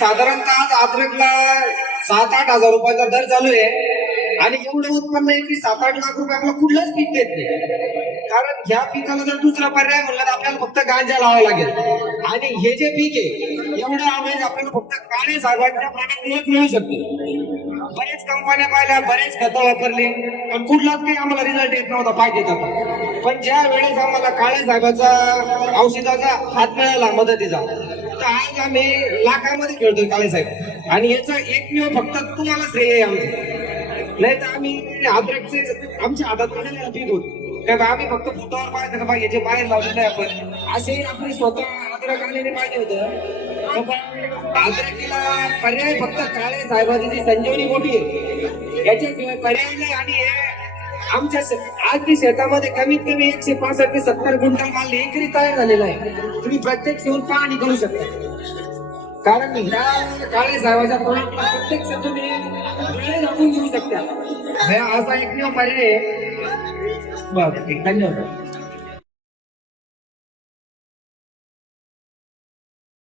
साधारणतः आज अद्रकला सात आठ हजार रुपयाचा दर चालू आहे आणि एवढं उत्पन्न आहे की सात आठ लाख रुपये आपलं कुठलंच पीक देत नाही. कारण ह्या पिकाला जर दुसरा पर्याय म्हणला तर आपल्याला फक्त गांजा लावावा लागेल. आणि हे जे पीक आहे एवढं आम्ही आपल्याला फक्त काळे साहेबांच्या प्रॉडक्ट मिळू शकतो. बरेच कंपन्या पाहिल्या बरेच खतं वापरली. पण कुठलाच काही आम्हाला रिझल्ट येत नव्हता पाहिजे तसा पण ज्या वेळेस आम्हाला काळे साहेबाचा औषधाचा हात मिळाला मदतीचा तर आज आम्ही लाखामध्ये खेळतोय काळे साहेब. आणि याचा एकमेव फक्त तुम्हाला श्रेय आहे आमचं. नाही तर आम्ही अद्रकचे आमच्या हातात पीक होत काय आम्ही फक्त फुटावर पाहायचं का बा याचे बाहेर लावलेले आहे आपण. असे आपले स्वतः अद्रक आलेले पाहिजे होतं. अद्रकीला पर्याय फक्त काळे साहेबांची संजीवनी मोठी आहे याच्याशिवाय पर्याय नाही. आणि हे आमच्या शे- आज शेतामध्ये कमीत कमी एकशे पासष्ट ते सत्तर क्विंटल माल एकरी तयार झालेला आहे. तुम्ही प्रत्यक्ष येऊन पाहणी करू शकता. कारण काळे साहेबाच्या प्रोडक्टला प्रत्यक्ष तुम्ही डोळे घेऊ शकता. असा एकमेव पर्याय आहे. ठीक धन्यवाद.